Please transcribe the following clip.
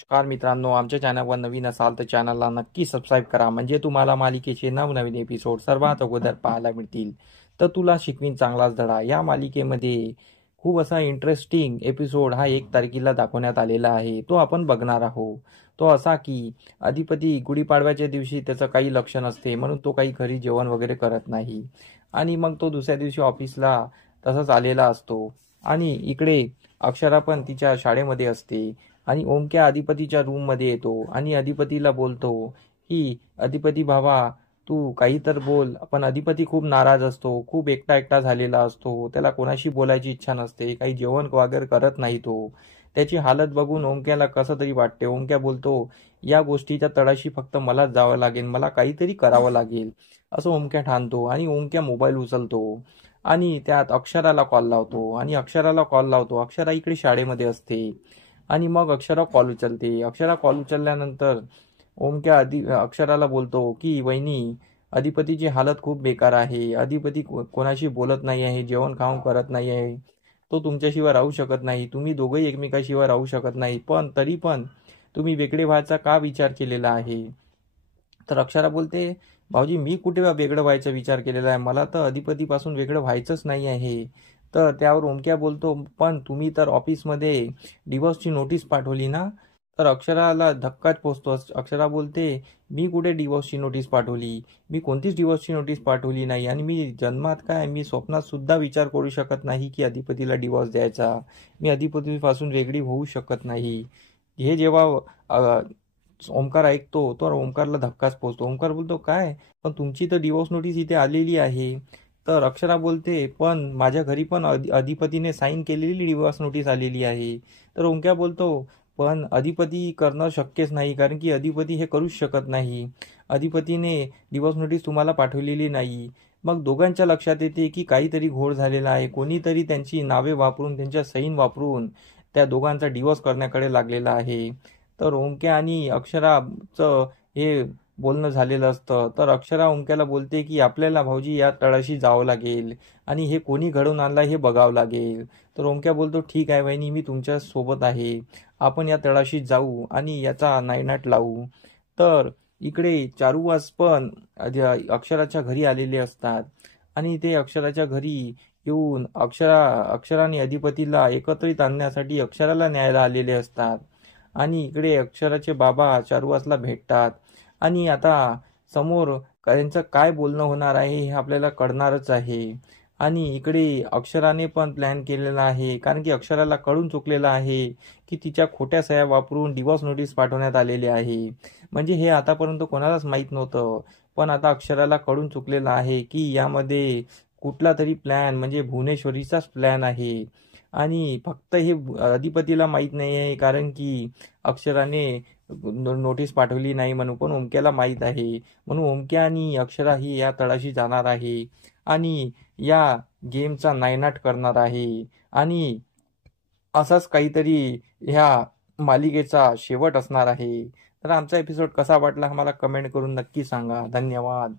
नमस्कार मित्रांनो, आमच्या चॅनलवर नवीन असाल तर चॅनलला नक्की सबस्क्राईब करा, म्हणजे तुम्हाला मालिकेचे नवनवीन एपिसोड सर्वात अगोदर पाहायला मिळतील. तर तुला शिकवीन चांगलाच धडा या मालिकेमध्ये खूप असा इंटरेस्टिंग एपिसोड हा 1 तारखेला दाखवण्यात आलेला आहे. तो आपण बघणार आहोत. तो असा की अधिपती गुढीपाडव्याच्या दिवशी त्याचं काही लक्ष नसते, म्हणून तो काही घरी जेवण वगैरे करत नाही. आणि मग तो दुसऱ्या दिवशी ऑफिसला तसाच आलेला असतो. आणि इकडे अक्षरा पण तिच्या शाळेमध्ये असते. आणि ओमक्या अधिपतीच्या रूम मध्ये येतो आणि अधिपतीला बोलतो की अधिपती भावा, तू काही तर बोल. पण अधिपती खूप नाराज असतो, खूप एकटा एकटा झालेला असतो, त्याला कोणाशी बोलायची इच्छा नसते, काही जेवण वगैरे करत नाही तो. त्याची हालत बघून ओमक्याला कसं तरी वाटते. ओमक्या बोलतो, या गोष्टीच्या तळाशी फक्त मलाच जावं लागेल, मला काहीतरी करावं लागेल असं ओमक्या ठाणतो. आणि ओमक्या मोबाईल उचलतो आणि त्यात अक्षराला कॉल लावतो. अक्षरा इकडे शाळेमध्ये असते. आणि मग अक्षरा कॉल उचलते. अक्षरा कॉल उचलल्यानंतर ओमक्या अक्षराला बोलतो की वहिनी, अधिपतीची हालत खूप बेकार आहे. अधिपती कोणाशी बोलत नाही आहे, जेवण खाऊन करत नाही आहे, तो तुमच्याशिवाय राहू शकत नाही, तुम्ही दोघंही एकमेकाशिवाय राहू शकत नाही, पण तरी पण तुम्ही वेगळे व्हायचा का विचार केलेला आहे. तर अक्षरा बोलते, भाऊजी मी कुठे वेगळं व्हायचा विचार केलेला आहे, मला तर अधिपतीपासून वेगळं व्हायचंच नाही आहे. तर त्यावर ओमक्या बोलतो, पण तुम्ही तर ऑफिसमध्ये डिवोर्सची नोटीस पाठवली ना. तर अक्षराला धक्काच पोचतो. अक्षरा बोलते, मी कुठे डिवोर्सची नोटीस पाठवली, मी कोणतीच डिवोर्सची नोटीस पाठवली नाही. आणि मी जन्मात काय, मी स्वप्नात सुद्धा विचार करू शकत नाही की अधिपतीला डिवोर्स द्यायचा. मी अधिपतीपासून वेगळी होऊ शकत नाही. हे जेव्हा ओमकार ऐकतो तर ओमकारला धक्काच पोचतो. ओमकार बोलतो, काय, पण तुमची तर डिवोर्स नोटीस इथे आलेली आहे. तर अक्षरा बोलते, पण माझ्या घरी पण अधिपतीने साईन केलेली डिवोर्स नोटीस आलेली आहे. तर ओमक्या बोलतो, पण अधिपती करणं शक्यच नाही, कारण की अधिपती हे करूच शकत नाही. अधिपतीने डिवोर्स नोटीस तुम्हाला पाठवलेली नाही. मग दोघांच्या लक्षात येते की काहीतरी घोळ झालेला आहे. कोणीतरी त्यांची नावे वापरून, त्यांच्या सहीन वापरून त्या दोघांचा डिवोर्स करण्याकडे लागलेला आहे. तर ओमक्या आणि अक्षराचं हे बोलणं झालेलं असतं. तर अक्षरा ओमक्याला बोलते की आपल्याला भाऊजी या तळाशी जावं लागेल आणि हे कोणी घडवून आणलं हे बघावं लागेल. तर ओमक्या बोलतो, ठीक आहे वहिनी, मी तुमच्या सोबत आहे, आपण या तळाशी जाऊ आणि याचा नायनाट लावू. तर इकडे चारुवास पण अक्षराच्या घरी आलेले असतात. आणि ते अक्षराच्या घरी येऊन अक्षरा आणि अधिपतीला एकत्रित आणण्यासाठी अक्षराला न्यायला आलेले असतात. आणि इकडे अक्षराचे बाबा चारुवासला भेटतात. आणि आता समोर त्यांचं काय बोलणं होणार आहे हे आपल्याला कळणारच आहे. आणि इकडे अक्षराने पण प्लॅन केलेला आहे, कारण की अक्षराला कळून चुकलेलं आहे की तिच्या खोट्या सह्या वापरून डिवोर्स नोटीस पाठवण्यात आलेले आहे. म्हणजे हे आतापर्यंत कोणालाच माहीत नव्हतं, पण आता अक्षराला कळून चुकलेलं आहे की यामध्ये कुठला तरी प्लॅन, म्हणजे भुवनेश्वरीचाच प्लॅन आहे. आणि फक्त हे अधिपतीला माहीत नाही आहे, कारण की अक्षराने नोटीस पाठवली नाही म्हणून, पण ओमक्याला माहीत आहे. म्हणून ओमक्या आणि अक्षरा ही या तळाशी जाणार आहे आणि या गेमचा नायनाट करणार आहे. आणि असाच काहीतरी ह्या मालिकेचा शेवट असणार आहे. तर आमचा एपिसोड कसा वाटला आम्हाला कमेंट करून नक्की सांगा. धन्यवाद.